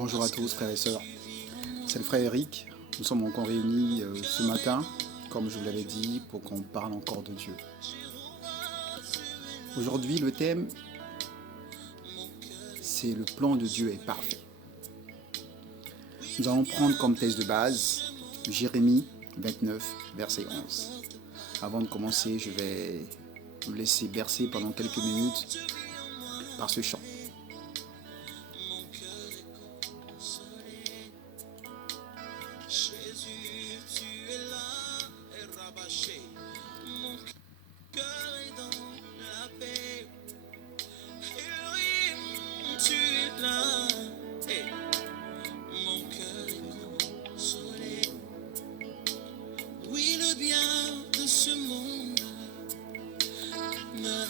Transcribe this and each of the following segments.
Bonjour à tous frères et sœurs, c'est le frère Eric. Nous sommes encore réunis ce matin, comme je vous l'avais dit, pour qu'on parle encore de Dieu. Aujourd'hui, le thème, c'est le plan de Dieu est parfait. Nous allons prendre comme texte de base Jérémie 29, verset 11. Avant de commencer, je vais vous laisser bercer pendant quelques minutes par ce chant.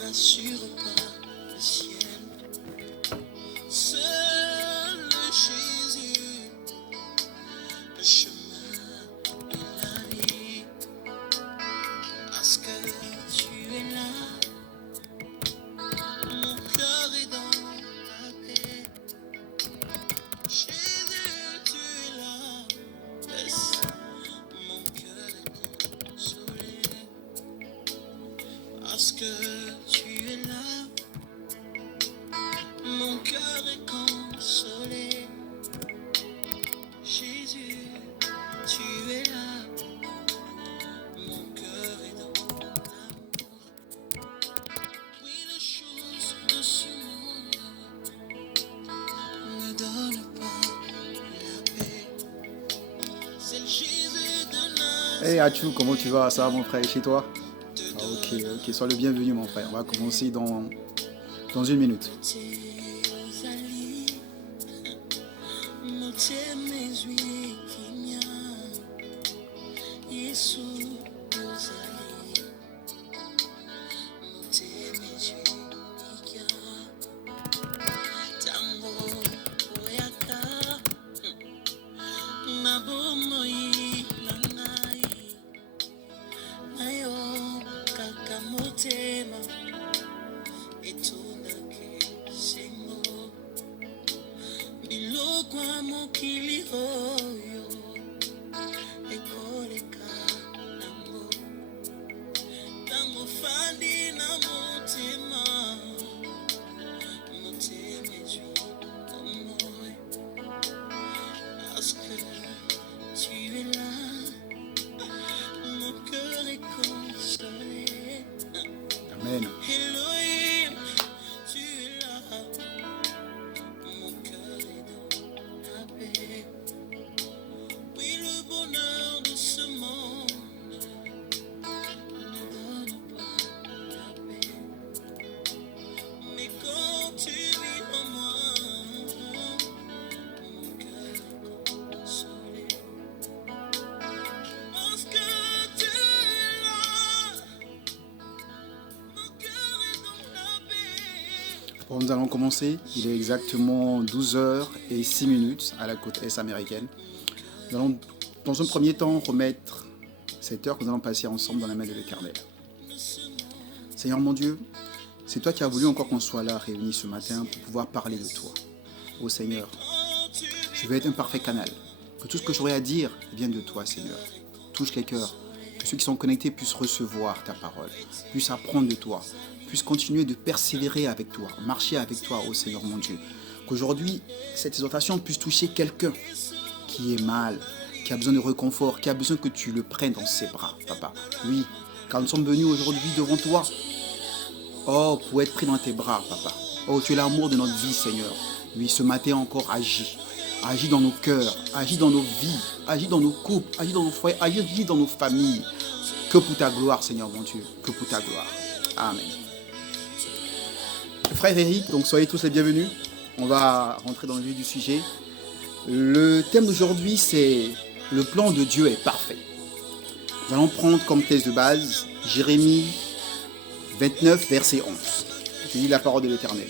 Rassure pas le ciel, seul Jésus, le chemin et la vie, parce que tu es là, mon cœur est dans la paix. Jésus, tu es là, yes. Mon cœur est consolé, parce que tu es là, mon cœur est consolé. Jésus, tu es là, mon cœur est dans l'amour. Oui, les choses de ce monde ne donnent pas la paix. C'est le Jésus de Hey Achou, comment tu vas? Ça va mon frère, chez toi? Ok, sois le bienvenu mon frère. On va commencer dans une minute. Parce que tu es là, mon cœur est consolé. Amen. Elohim, tu es là, mon cœur est dans la paix. Oui, le bonheur de ce monde ne donne pas la paix. Mais quand tu vis en moi, mon cœur est consolé. Parce que tu es là, mon cœur est dans la paix. Bon, nous allons commencer. Il est exactement 12h06 à la côte est américaine. Nous allons, dans un premier temps, remettre cette heure que nous allons passer ensemble dans la main de l'Éternel. Seigneur mon Dieu, c'est toi qui as voulu encore qu'on soit là, réunis ce matin, pour pouvoir parler de toi. Ô Seigneur, je veux être un parfait canal. Que tout ce que j'aurai à dire vienne de toi, Seigneur. Touche les cœurs. Que ceux qui sont connectés puissent recevoir ta parole, puissent apprendre de toi, puissent continuer de persévérer avec toi, marcher avec toi, ô Seigneur mon Dieu. Qu'aujourd'hui, cette exhortation puisse toucher quelqu'un qui est mal, qui a besoin de réconfort, qui a besoin que tu le prennes dans ses bras, papa. Oui, car nous sommes venus aujourd'hui devant toi, oh, pour être pris dans tes bras, papa. Oh, tu es l'amour de notre vie, Seigneur. Oui, ce matin encore, agis. Agis dans nos cœurs, agis dans nos vies, agis dans nos couples, agis dans nos foyers, agis dans nos familles. Que pour ta gloire, Seigneur mon Dieu, que pour ta gloire. Amen. Frère Eric, donc soyez tous les bienvenus. On va rentrer dans le vif du sujet. Le thème d'aujourd'hui, c'est le plan de Dieu est parfait. Nous allons prendre comme thèse de base Jérémie 29, verset 11. Je lis la parole de l'Éternel.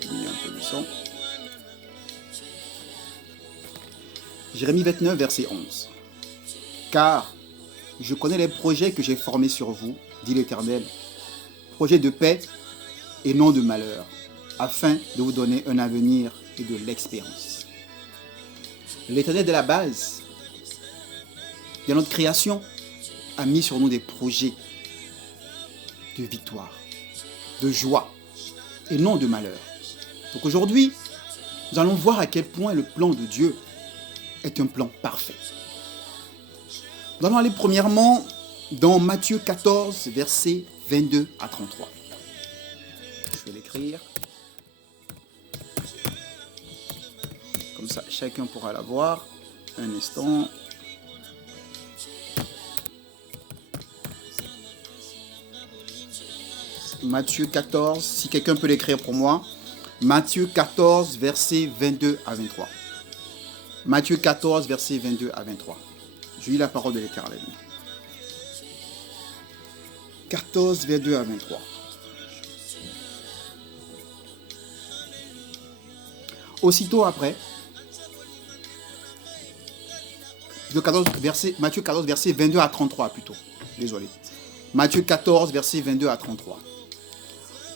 Je lis un peu le son. Jérémie 29, verset 11. Car je connais les projets que j'ai formés sur vous, dit l'Éternel, projets de paix et non de malheur, afin de vous donner un avenir et de l'expérience. L'Éternel de la base, de notre création, a mis sur nous des projets de victoire, de joie et non de malheur. Donc aujourd'hui, nous allons voir à quel point le plan de Dieu est un plan parfait. Nous allons aller premièrement dans Matthieu 14, versets 22 à 33. Je vais l'écrire. Comme ça, chacun pourra la voir. Un instant. Matthieu 14, si quelqu'un peut l'écrire pour moi. Matthieu 14, versets 22 à 23. Matthieu 14, versets 22 à 23. Je lis la parole de l'Éternel. 14, 22 à 23. Aussitôt après, Matthieu 14, verset 22 à 33 plutôt. Désolé. Matthieu 14, verset 22 à 33.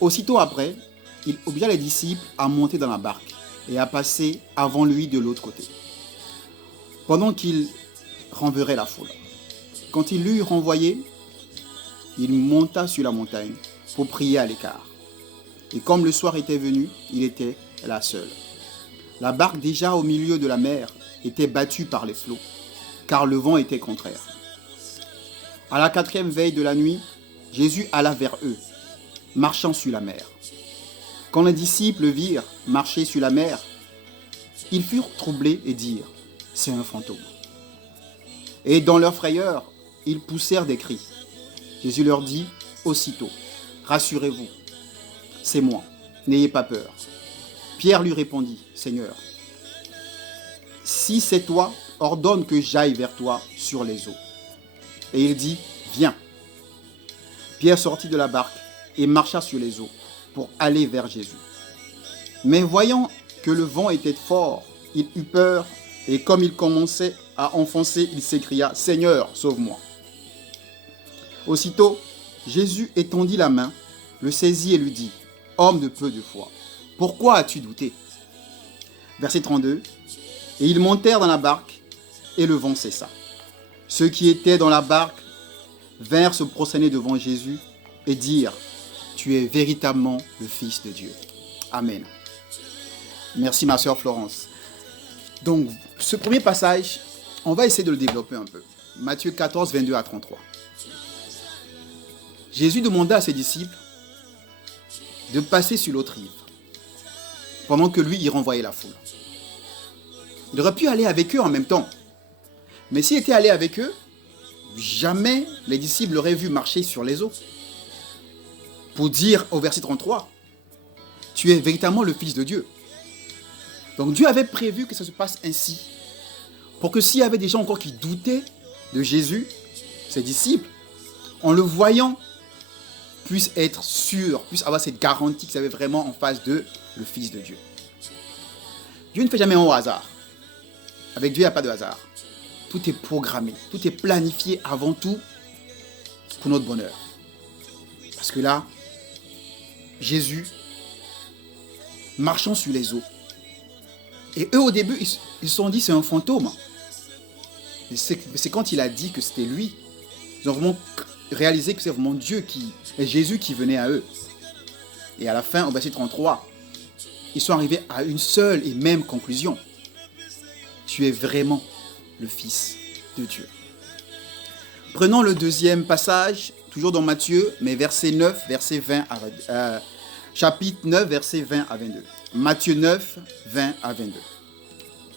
Aussitôt après, il obligea les disciples à monter dans la barque et à passer avant lui de l'autre côté, pendant qu'il renverrait la foule. Quand il l'eut renvoyé, il monta sur la montagne pour prier à l'écart. Et comme le soir était venu, il était là seul. La barque déjà au milieu de la mer était battue par les flots, car le vent était contraire. À la 4e veille de la nuit, Jésus alla vers eux, marchant sur la mer. Quand les disciples le virent marcher sur la mer, ils furent troublés et dirent : « C'est un fantôme. » Et dans leur frayeur, ils poussèrent des cris. Jésus leur dit aussitôt : « Rassurez-vous, c'est moi, n'ayez pas peur. » Pierre lui répondit : « Seigneur, si c'est toi, ordonne que j'aille vers toi sur les eaux. » Et il dit : « Viens. » Pierre sortit de la barque et marcha sur les eaux pour aller vers Jésus. Mais voyant que le vent était fort, il eut peur et comme il commençait à enfoncer, il s'écria : « Seigneur, sauve-moi. » Aussitôt, Jésus étendit la main, le saisit et lui dit : « Homme de peu de foi, pourquoi as-tu douté ?» Verset 32. Et ils montèrent dans la barque et le vent cessa. Ceux qui étaient dans la barque vinrent se prosterner devant Jésus et dirent : « Tu es véritablement le Fils de Dieu. » Amen. Merci ma sœur Florence. Donc, ce premier passage, on va essayer de le développer un peu. Matthieu 14, 22 à 33. Jésus demanda à ses disciples de passer sur l'autre rive, pendant que lui, il renvoyait la foule. Il aurait pu aller avec eux en même temps. Mais s'il était allé avec eux, jamais les disciples l'auraient vu marcher sur les eaux. Pour dire au verset 33, « Tu es véritablement le Fils de Dieu. » Donc Dieu avait prévu que ça se passe ainsi, pour que s'il y avait des gens encore qui doutaient de Jésus, ses disciples, en le voyant, puissent être sûrs, puissent avoir cette garantie qu'ils avaient vraiment en face d'eux le Fils de Dieu. Dieu ne fait jamais un au hasard. Avec Dieu, il n'y a pas de hasard. Tout est programmé, tout est planifié avant tout pour notre bonheur. Parce que là, Jésus, marchant sur les eaux, et eux au début, ils se sont dit c'est un fantôme. Et c'est quand il a dit que c'était lui, ils ont vraiment réalisé que c'est vraiment Dieu et Jésus qui venait à eux. Et à la fin, au verset 33, ils sont arrivés à une seule et même conclusion. Tu es vraiment le Fils de Dieu. Prenons le deuxième passage, toujours dans Matthieu, mais verset 9, verset 20 chapitre 9, verset 20 à 22. Matthieu 9, 20 à 22.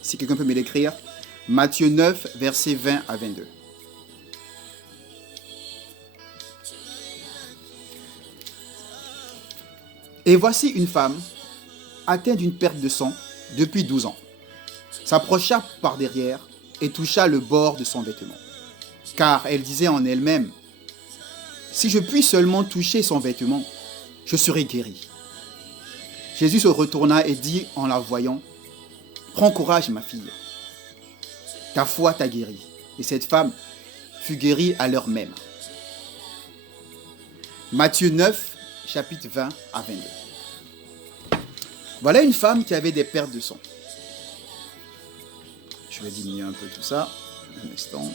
Si quelqu'un peut me l'écrire. Matthieu 9, verset 20 à 22. Et voici une femme, atteinte d'une perte de sang depuis 12 ans, s'approcha par derrière et toucha le bord de son vêtement. Car elle disait en elle-même : si je puis seulement toucher son vêtement, je serai guérie. Jésus se retourna et dit en la voyant : prends courage, ma fille, ta foi t'a guérie. Et cette femme fut guérie à l'heure même. Matthieu 9, chapitre 20 à 22. Voilà une femme qui avait des pertes de sang. Je vais diminuer un peu tout ça. Un instant.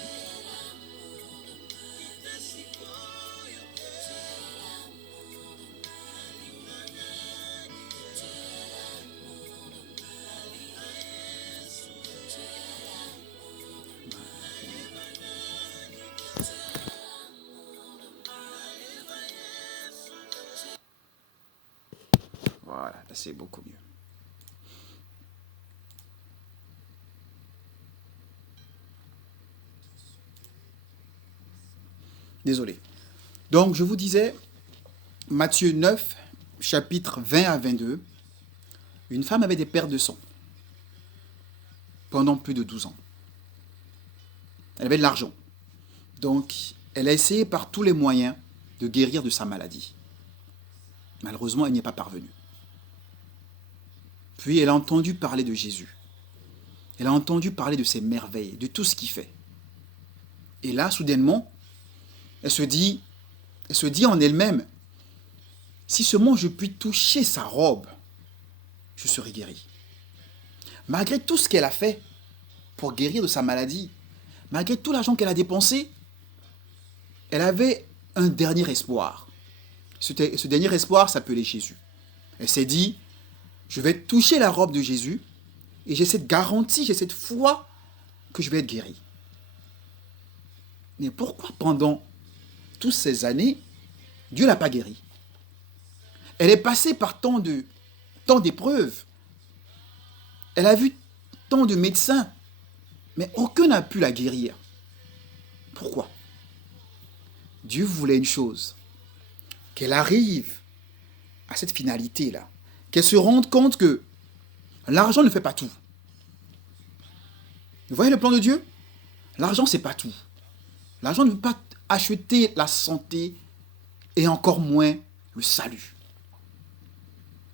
Voilà, là c'est beaucoup mieux. Désolé. Donc je vous disais, Matthieu 9, chapitre 20 à 22, une femme avait des pertes de sang pendant plus de 12 ans. Elle avait de l'argent. Donc elle a essayé par tous les moyens de guérir de sa maladie. Malheureusement, elle n'y est pas parvenue. Puis elle a entendu parler de Jésus. Elle a entendu parler de ses merveilles, de tout ce qu'il fait. Et là, soudainement, elle se dit en elle-même, si seulement je puis toucher sa robe, je serai guérie. Malgré tout ce qu'elle a fait pour guérir de sa maladie, malgré tout l'argent qu'elle a dépensé, elle avait un dernier espoir. Ce dernier espoir s'appelait Jésus. Elle s'est dit, je vais toucher la robe de Jésus et j'ai cette garantie, j'ai cette foi que je vais être guérie. Mais pourquoi pendant toutes ces années, Dieu ne l'a pas guérie? Elle est passée par tant d'épreuves. Elle a vu tant de médecins, mais aucun n'a pu la guérir. Pourquoi? Dieu voulait une chose, qu'elle arrive à cette finalité-là, qu'elle se rende compte que l'argent ne fait pas tout. Vous voyez le plan de Dieu? L'argent, ce n'est pas tout. L'argent ne peut pas acheter la santé et encore moins le salut.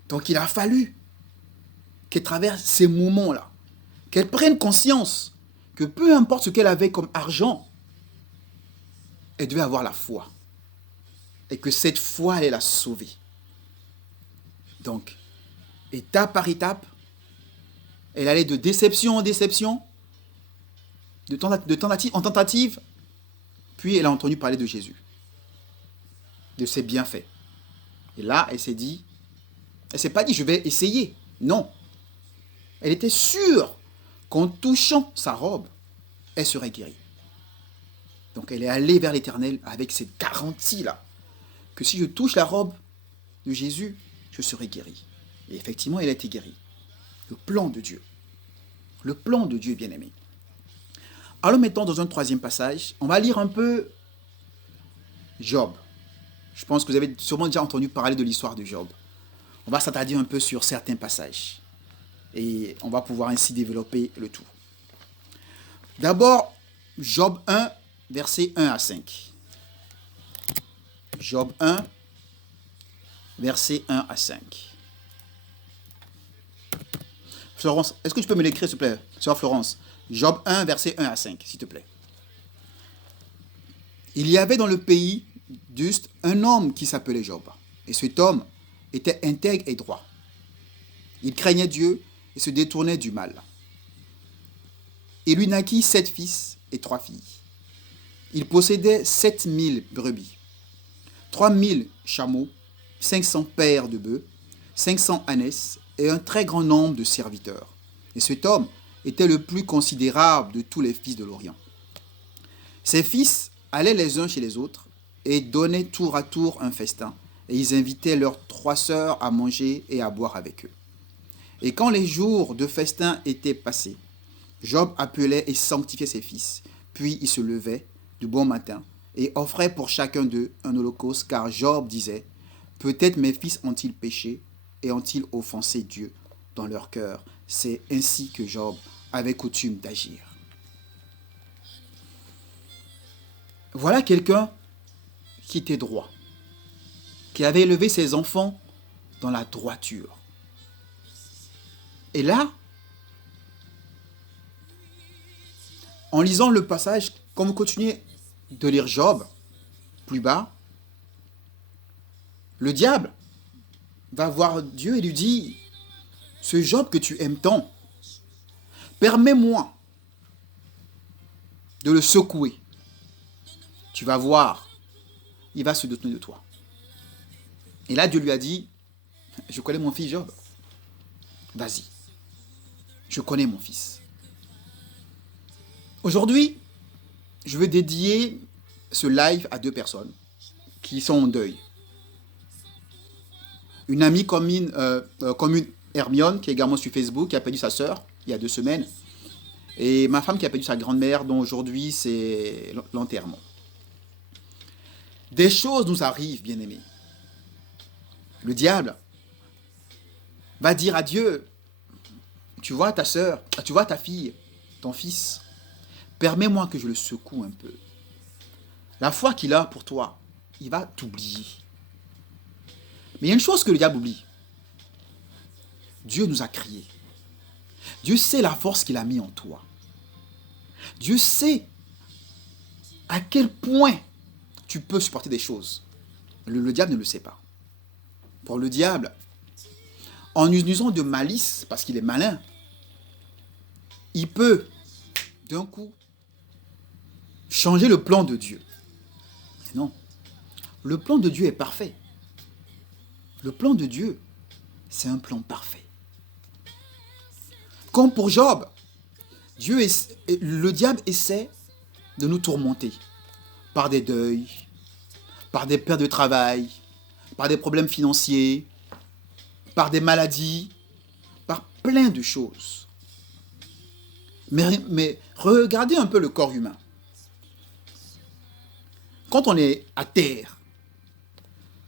Donc il a fallu qu'elle traverse ces moments-là, qu'elle prenne conscience que peu importe ce qu'elle avait comme argent, elle devait avoir la foi. Et que cette foi allait la sauver. Donc, étape par étape, elle allait de déception en déception, de tentative en tentative, puis elle a entendu parler de Jésus, de ses bienfaits. Et là, elle s'est dit, elle ne s'est pas dit, je vais essayer. Non. Elle était sûre qu'en touchant sa robe, elle serait guérie. Donc elle est allée vers l'Éternel avec cette garantie-là, que si je touche la robe de Jésus, je serai guérie. Et effectivement, elle a été guérie. Le plan de Dieu. Le plan de Dieu, bien-aimé. Alors maintenant, dans un troisième passage, on va lire un peu Job. Je pense que vous avez sûrement déjà entendu parler de l'histoire de Job. On va s'attarder un peu sur certains passages. Et on va pouvoir ainsi développer le tout. D'abord, Job 1, versets 1 à 5. Job 1, versets 1 à 5. Florence, est-ce que tu peux me l'écrire, s'il te plaît, sœur Florence? Job 1, versets 1 à 5, s'il te plaît. Il y avait dans le pays d'Ust un homme qui s'appelait Job. Et cet homme était intègre et droit. Il craignait Dieu et se détournait du mal. Il lui naquit 7 fils et 3 filles. Il possédait 7000 brebis, 3000 chameaux, 500 paires de bœufs, 500 ânesses et un très grand nombre de serviteurs. Et cet homme était le plus considérable de tous les fils de l'Orient. Ses fils allaient les uns chez les autres et donnaient tour à tour un festin, et ils invitaient leurs 3 sœurs à manger et à boire avec eux. Et quand les jours de festin étaient passés, Job appelait et sanctifiait ses fils, puis il se levait de bon matin et offrait pour chacun d'eux un holocauste, car Job disait, « Peut-être mes fils ont-ils péché et ont-ils offensé Dieu dans leur cœur. » C'est ainsi que Job avait coutume d'agir. Voilà quelqu'un qui était droit, qui avait élevé ses enfants dans la droiture. Et là, en lisant le passage, quand vous continuez de lire Job, plus bas, le diable va voir Dieu et lui dit, ce Job que tu aimes tant, permets-moi de le secouer. Tu vas voir, il va se détourner de toi. Et là, Dieu lui a dit, je connais mon fils Job. Vas-y, je connais mon fils. Aujourd'hui, je veux dédier ce live à 2 personnes qui sont en deuil. Une amie commune, Hermione, qui est également sur Facebook, qui a perdu sa sœur il y a 2 semaines. Et ma femme qui a perdu sa grand-mère, dont aujourd'hui c'est l'enterrement. Des choses nous arrivent, bien-aimés. Le diable va dire à Dieu, tu vois ta sœur, tu vois ta fille, ton fils, permets-moi que je le secoue un peu. La foi qu'il a pour toi, il va t'oublier. Mais il y a une chose que le diable oublie. Dieu nous a créés. Dieu sait la force qu'il a mis en toi. Dieu sait à quel point tu peux supporter des choses. Le diable ne le sait pas. Pour le diable, en usant de malice, parce qu'il est malin, il peut, d'un coup, changer le plan de Dieu. Mais non. Le plan de Dieu est parfait. Le plan de Dieu, c'est un plan parfait. Comme pour Job, le diable essaie de nous tourmenter par des deuils, par des pertes de travail, par des problèmes financiers, par des maladies, par plein de choses. Mais regardez un peu le corps humain. Quand on est à terre,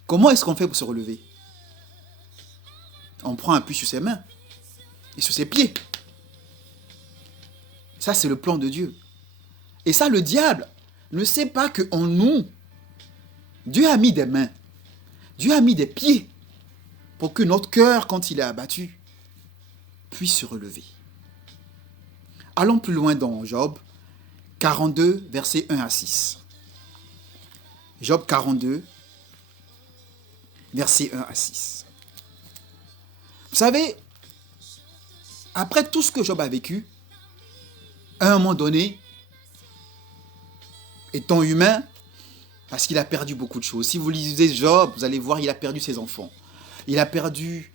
comment est-ce qu'on fait pour se relever? On prend appui sur ses mains et sur ses pieds. Ça, c'est le plan de Dieu. Et ça, le diable ne sait pas qu'en nous, Dieu a mis des mains, Dieu a mis des pieds pour que notre cœur, quand il est abattu, puisse se relever. Allons plus loin dans Job 42, versets 1 à 6. Job 42, versets 1 à 6. Vous savez, après tout ce que Job a vécu, à un moment donné, étant humain, parce qu'il a perdu beaucoup de choses. Si vous lisez Job, vous allez voir, il a perdu ses enfants. Il a perdu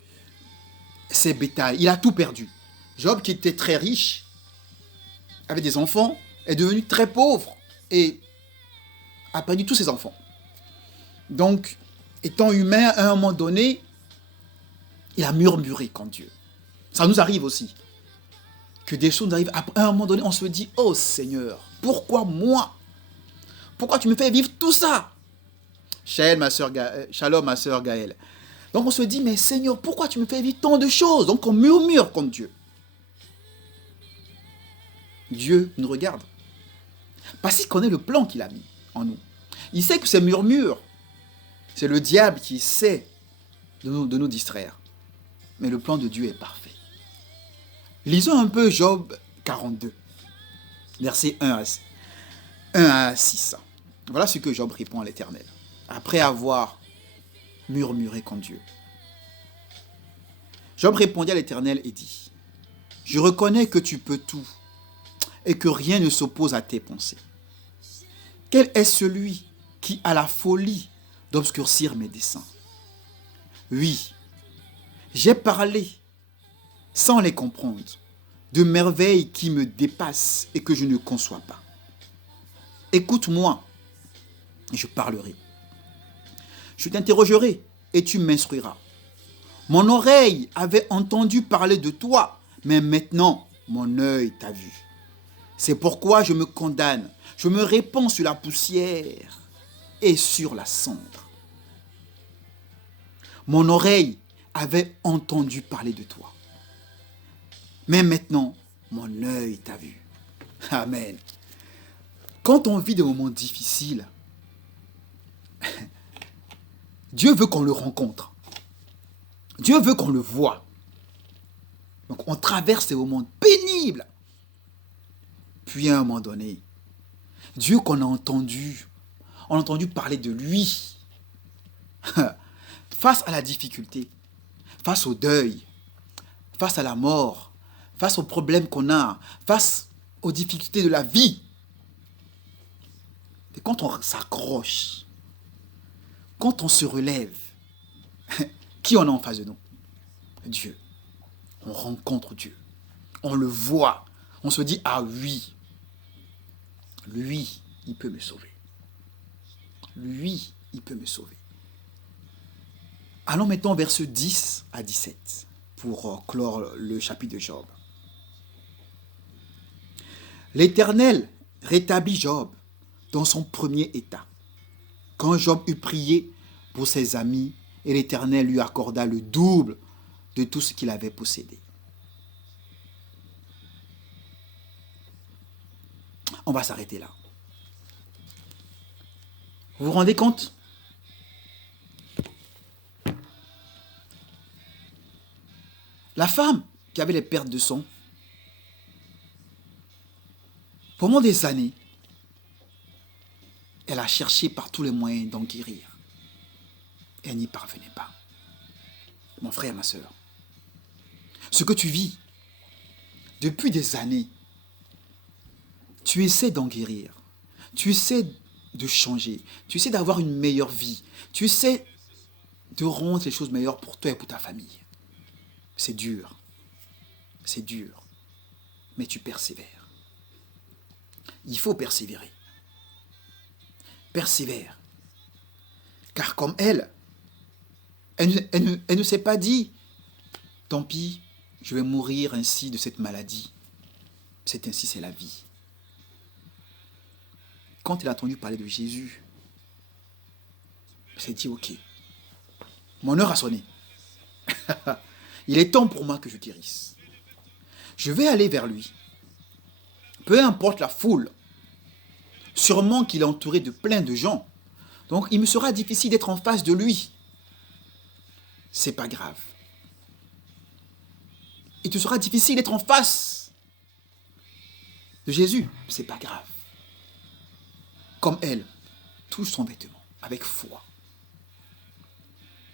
ses bétails. Il a tout perdu. Job, qui était très riche, avait des enfants, est devenu très pauvre et a perdu tous ses enfants. Donc, étant humain, à un moment donné, il a murmuré contre Dieu. Ça nous arrive aussi. Que des choses nous arrivent. À un moment donné, on se dit, oh Seigneur, pourquoi moi? Pourquoi tu me fais vivre tout ça? Shalom, ma sœur Gaëlle. Donc on se dit, mais Seigneur, pourquoi tu me fais vivre tant de choses? Donc on murmure contre Dieu. Dieu nous regarde. Parce qu'il connaît le plan qu'il a mis en nous. Il sait que ces murmures, c'est le diable qui essaie de nous distraire. Mais le plan de Dieu est parfait. Lisons un peu Job 42, versets 1 à 6. Voilà ce que Job répond à l'Éternel, après avoir murmuré contre Dieu. Job répondit à l'Éternel et dit, « Je reconnais que tu peux tout et que rien ne s'oppose à tes pensées. Quel est celui qui a la folie d'obscurcir mes desseins? Oui, j'ai parlé sans les comprendre, de merveilles qui me dépassent et que je ne conçois pas. Écoute-moi, et je parlerai. Je t'interrogerai, et tu m'instruiras. Mon oreille avait entendu parler de toi, mais maintenant, mon œil t'a vu. C'est pourquoi je me condamne, je me répands sur la poussière et sur la cendre. Mon oreille avait entendu parler de toi. Mais maintenant, mon œil t'a vu. Amen. Quand on vit des moments difficiles, Dieu veut qu'on le rencontre. Dieu veut qu'on le voie. Donc on traverse des moments pénibles. Puis à un moment donné, Dieu qu'on a entendu, on a entendu parler de lui. Face à la difficulté, face au deuil, face à la mort, face aux problèmes qu'on a, face aux difficultés de la vie. Et quand on s'accroche, quand on se relève, qui on a en face de nous? Dieu. On rencontre Dieu. On le voit. On se dit, ah oui, lui, il peut me sauver. Lui, il peut me sauver. Allons maintenant au verset 10 à 17 pour clore le chapitre de Job. L'Éternel rétablit Job dans son premier état. Quand Job eut prié pour ses amis, et l'Éternel lui accorda le double de tout ce qu'il avait possédé. On va s'arrêter là. Vous vous rendez compte? La femme qui avait les pertes de sang, pendant des années, elle a cherché par tous les moyens d'en guérir. Elle n'y parvenait pas. Mon frère, ma soeur, ce que tu vis depuis des années, tu essaies d'en guérir, tu essaies de changer, tu essaies d'avoir une meilleure vie, tu essaies de rendre les choses meilleures pour toi et pour ta famille. C'est dur, mais tu persévères. Il faut persévérer. Persévère. Car comme elle ne s'est pas dit, tant pis, je vais mourir ainsi de cette maladie. C'est ainsi, c'est la vie. Quand elle a entendu parler de Jésus, elle s'est dit, ok, mon heure a sonné. Il est temps pour moi que je guérisse. Je vais aller vers lui. Peu importe la foule, sûrement qu'il est entouré de plein de gens. Donc il me sera difficile d'être en face de lui. C'est pas grave. Il te sera difficile d'être en face de Jésus. C'est pas grave. Comme elle, touche son vêtement avec foi.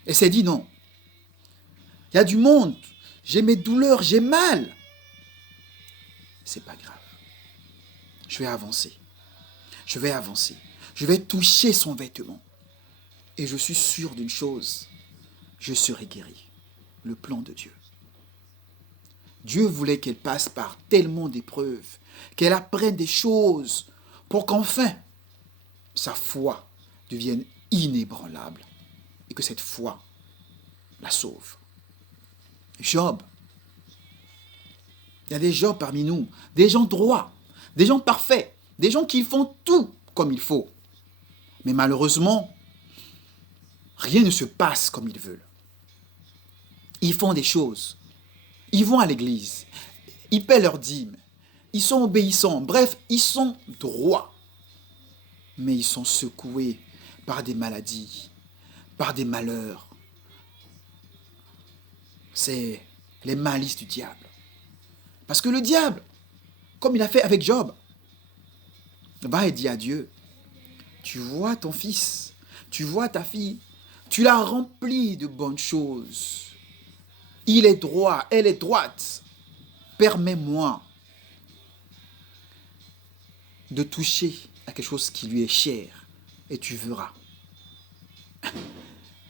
Elle s'est dit non. Il y a du monde. J'ai mes douleurs, j'ai mal. C'est pas grave. Je vais avancer. Je vais avancer. Je vais toucher son vêtement. Et je suis sûr d'une chose. Je serai guéri. Le plan de Dieu. Dieu voulait qu'elle passe par tellement d'épreuves, qu'elle apprenne des choses pour qu'enfin, sa foi devienne inébranlable et que cette foi la sauve. Job. Il y a des Job parmi nous, des gens droits, des gens parfaits, des gens qui font tout comme il faut. Mais malheureusement, rien ne se passe comme ils veulent. Ils font des choses. Ils vont à l'église. Ils paient leurs dîmes. Ils sont obéissants. Bref, ils sont droits. Mais ils sont secoués par des maladies, par des malheurs. C'est les malices du diable. Parce que le diable, comme il a fait avec Job, va et dit à Dieu, tu vois ton fils, tu vois ta fille, tu l'as rempli de bonnes choses. Il est droit, elle est droite. Permets-moi de toucher à quelque chose qui lui est cher et tu verras.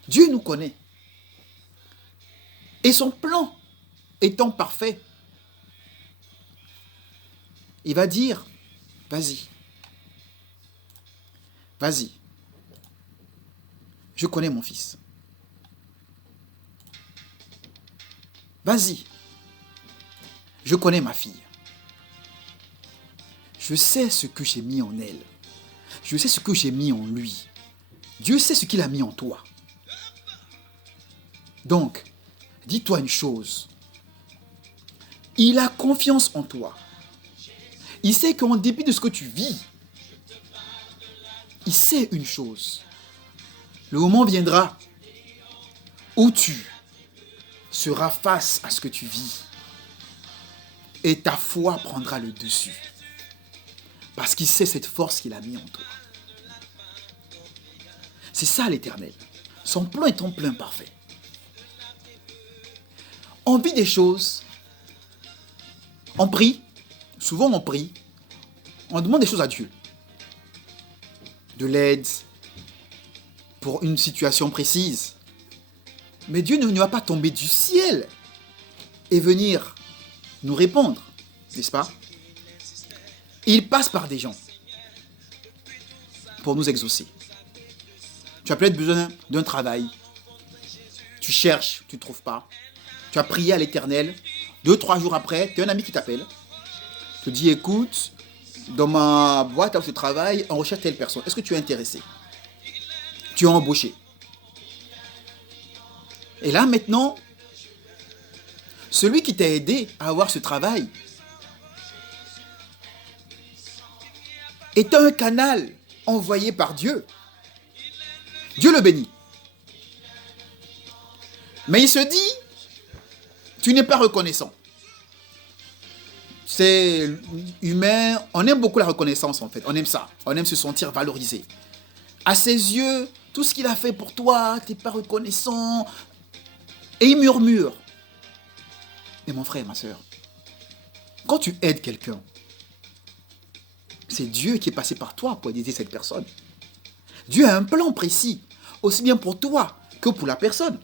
Dieu nous connaît. Et son plan étant parfait, il va dire, vas-y, vas-y, je connais mon fils. Vas-y, je connais ma fille. Je sais ce que j'ai mis en elle. Je sais ce que j'ai mis en lui. Dieu sait ce qu'il a mis en toi. Donc, dis-toi une chose. Il a confiance en toi. Il sait qu'en dépit de ce que tu vis, il sait une chose. Le moment viendra où tu seras face à ce que tu vis et ta foi prendra le dessus. Parce qu'il sait cette force qu'il a mis en toi. C'est ça l'Éternel. Son plan est en plein parfait. On vit des choses On prie, souvent on prie, on demande des choses à Dieu. De l'aide pour une situation précise. Mais Dieu ne va pas tomber du ciel et venir nous répondre, n'est-ce pas? Il passe par des gens pour nous exaucer. Tu as peut-être besoin d'un travail. Tu cherches, tu ne trouves pas. Tu as prié à l'Éternel. 2-3 jours après, tu as un ami qui t'appelle. Te dit, écoute, dans ma boîte où je travaille, on recherche telle personne. Est-ce que tu es intéressé? Tu es embauché. Et là, maintenant, celui qui t'a aidé à avoir ce travail est un canal envoyé par Dieu. Dieu le bénit. Mais il se dit, tu n'es pas reconnaissant. C'est humain, on aime beaucoup la reconnaissance en fait, on aime ça, on aime se sentir valorisé. À ses yeux, tout ce qu'il a fait pour toi, tu n'es pas reconnaissant. Et il murmure. Mais mon frère, ma soeur, quand tu aides quelqu'un, c'est Dieu qui est passé par toi pour aider cette personne. Dieu a un plan précis, aussi bien pour toi que pour la personne.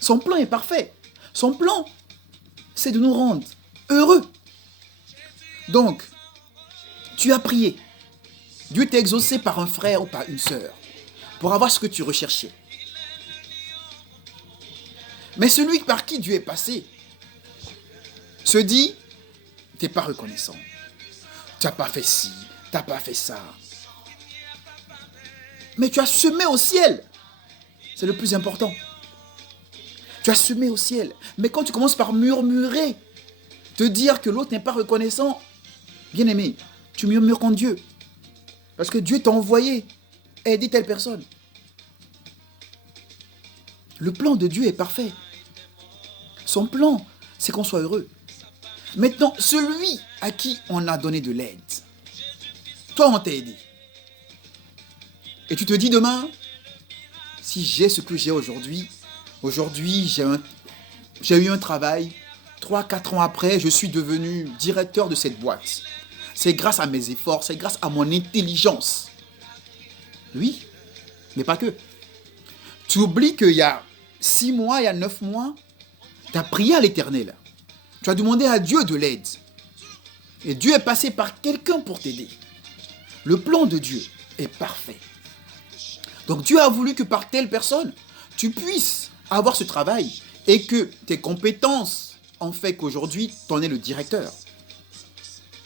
Son plan est parfait. Son plan, c'est de nous rendre heureux. Donc, tu as prié. Dieu t'a exaucé par un frère ou par une sœur pour avoir ce que tu recherchais. Mais celui par qui Dieu est passé se dit, tu n'es pas reconnaissant. Tu n'as pas fait ci, tu n'as pas fait ça. Mais tu as semé au ciel. C'est le plus important. Tu as semé au ciel. Mais quand tu commences par murmurer, te dire que l'autre n'est pas reconnaissant, bien aimé, tu murmures contre Dieu. Parce que Dieu t'a envoyé aider telle personne. Le plan de Dieu est parfait. Son plan, c'est qu'on soit heureux. Maintenant, celui à qui on a donné de l'aide, toi, on t'a aidé. Et tu te dis demain, si j'ai ce que j'ai aujourd'hui, j'ai eu un travail, 3-4 ans après, je suis devenu directeur de cette boîte. C'est grâce à mes efforts, c'est grâce à mon intelligence. Oui, mais pas que. Tu oublies qu'il y a 6 mois, il y a 9 mois, tu as prié à l'Éternel. Tu as demandé à Dieu de l'aide. Et Dieu est passé par quelqu'un pour t'aider. Le plan de Dieu est parfait. Donc Dieu a voulu que par telle personne, tu puisses avoir ce travail et que tes compétences ont fait qu'aujourd'hui, tu en es le directeur.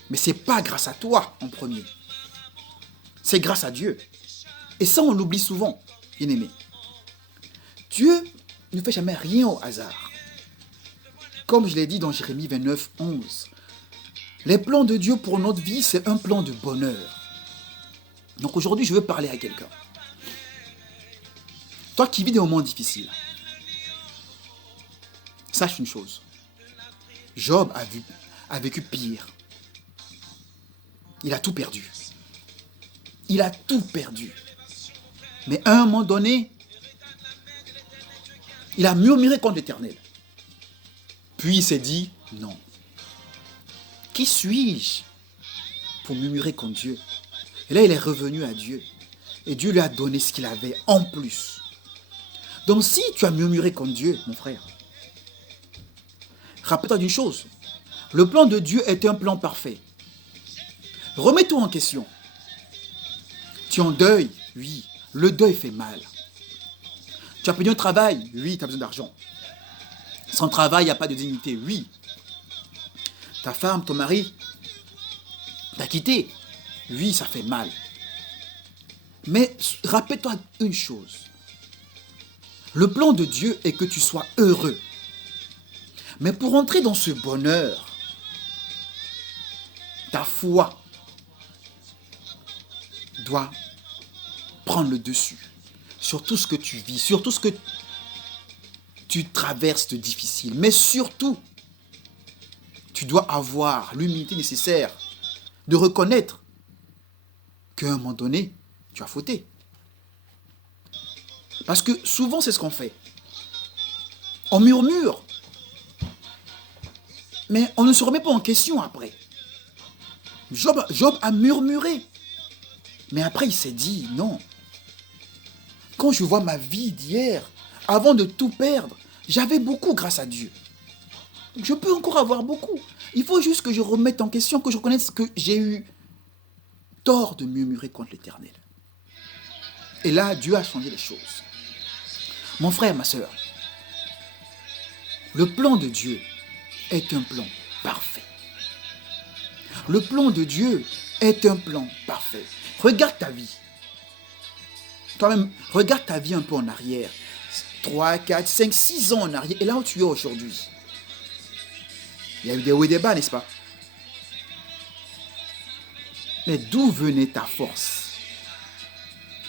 Mais ce n'est pas grâce à toi en premier. C'est grâce à Dieu. Et ça, on l'oublie souvent, bien-aimé. Dieu ne fait jamais rien au hasard. Comme je l'ai dit dans Jérémie 29, 11, les plans de Dieu pour notre vie, c'est un plan de bonheur. Donc aujourd'hui, je veux parler à quelqu'un. Toi qui vis des moments difficiles, sache une chose. Job a vécu pire. Il a tout perdu. Il a tout perdu. Mais à un moment donné, il a murmuré contre l'Éternel. Puis il s'est dit, non. Qui suis-je pour murmurer contre Dieu? Et là, il est revenu à Dieu. Et Dieu lui a donné ce qu'il avait en plus. Donc si tu as murmuré contre Dieu, mon frère, rappelle-toi d'une chose. Le plan de Dieu est un plan parfait. Remets-toi en question. Tu es en deuil? Oui. Le deuil fait mal. Tu as perdu un travail? Oui, tu as besoin d'argent. Sans travail, il n'y a pas de dignité? Oui. Ta femme, ton mari t'a quitté? Oui, ça fait mal. Mais rappelle-toi une chose. Le plan de Dieu est que tu sois heureux. Mais pour entrer dans ce bonheur, ta foi doit prendre le dessus sur tout ce que tu vis, sur tout ce que tu traverses de difficile. Mais surtout, tu dois avoir l'humilité nécessaire de reconnaître qu'à un moment donné, tu as fauté. Parce que souvent, c'est ce qu'on fait. On murmure. Mais on ne se remet pas en question après. Job a murmuré. Mais après, il s'est dit, non. Quand je vois ma vie d'hier, avant de tout perdre, j'avais beaucoup grâce à Dieu. Je peux encore avoir beaucoup. Il faut juste que je remette en question, que je reconnaisse que j'ai eu tort de murmurer contre l'Éternel. Et là, Dieu a changé les choses. Mon frère, ma soeur, le plan de Dieu est un plan parfait. Le plan de Dieu est un plan parfait. Regarde ta vie. Toi-même, regarde ta vie un peu en arrière. 3, 4, 5, 6 ans en arrière. Et là où tu es aujourd'hui. Il y a eu des hauts et des bas, n'est-ce pas? Mais d'où venait ta force?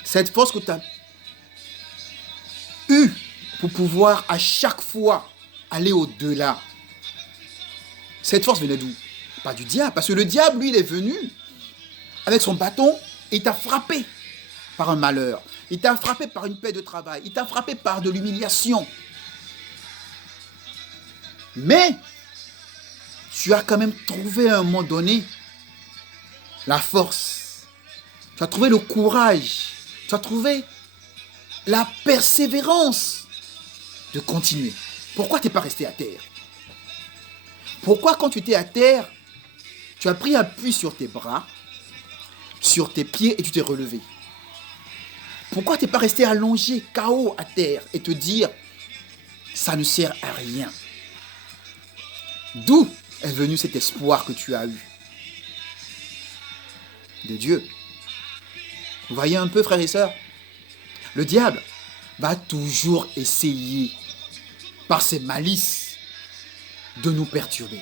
Cette force que tu as eue pour pouvoir à chaque fois aller au-delà. Cette force venait d'où? Pas du diable. Parce que le diable, lui, il est venu avec son bâton et il t'a frappé par un malheur. Il t'a frappé par une paix de travail. Il t'a frappé par de l'humiliation. Mais tu as quand même trouvé à un moment donné la force. Tu as trouvé le courage. Tu as trouvé la persévérance de continuer. Pourquoi tu n'es pas resté à terre? Pourquoi quand tu étais à terre, tu as pris appui sur tes bras, sur tes pieds et tu t'es relevé? Pourquoi tu n'es pas resté allongé, KO à terre et te dire ça ne sert à rien? D'où est venu cet espoir que tu as eu? De Dieu. Vous voyez un peu, frères et sœurs? Le diable va toujours essayer, par ses malices, de nous perturber.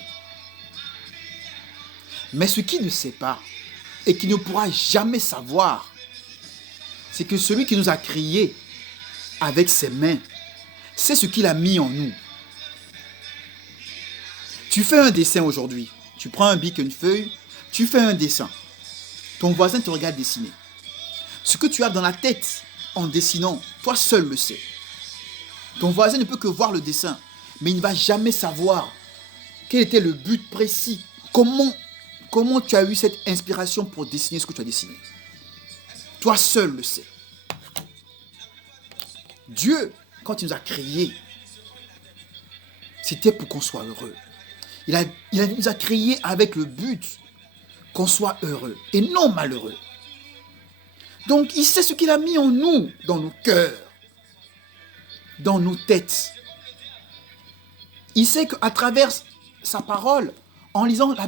Mais ce qu'il ne sait pas, et qui ne pourra jamais savoir, c'est que celui qui nous a créés avec ses mains, c'est ce qu'il a mis en nous. Tu fais un dessin aujourd'hui, tu prends un bic, une feuille, tu fais un dessin. Ton voisin te regarde dessiner. Ce que tu as dans la tête en dessinant, toi seul le sais. Ton voisin ne peut que voir le dessin, mais il ne va jamais savoir quel était le but précis. Comment tu as eu cette inspiration pour dessiner ce que tu as dessiné. Toi seul le sais. Dieu, quand il nous a créés, c'était pour qu'on soit heureux. Il nous a créés avec le but qu'on soit heureux et non malheureux. Donc, il sait ce qu'il a mis en nous, dans nos cœurs, dans nos têtes. Il sait qu'à travers sa parole, en lisant la Bible,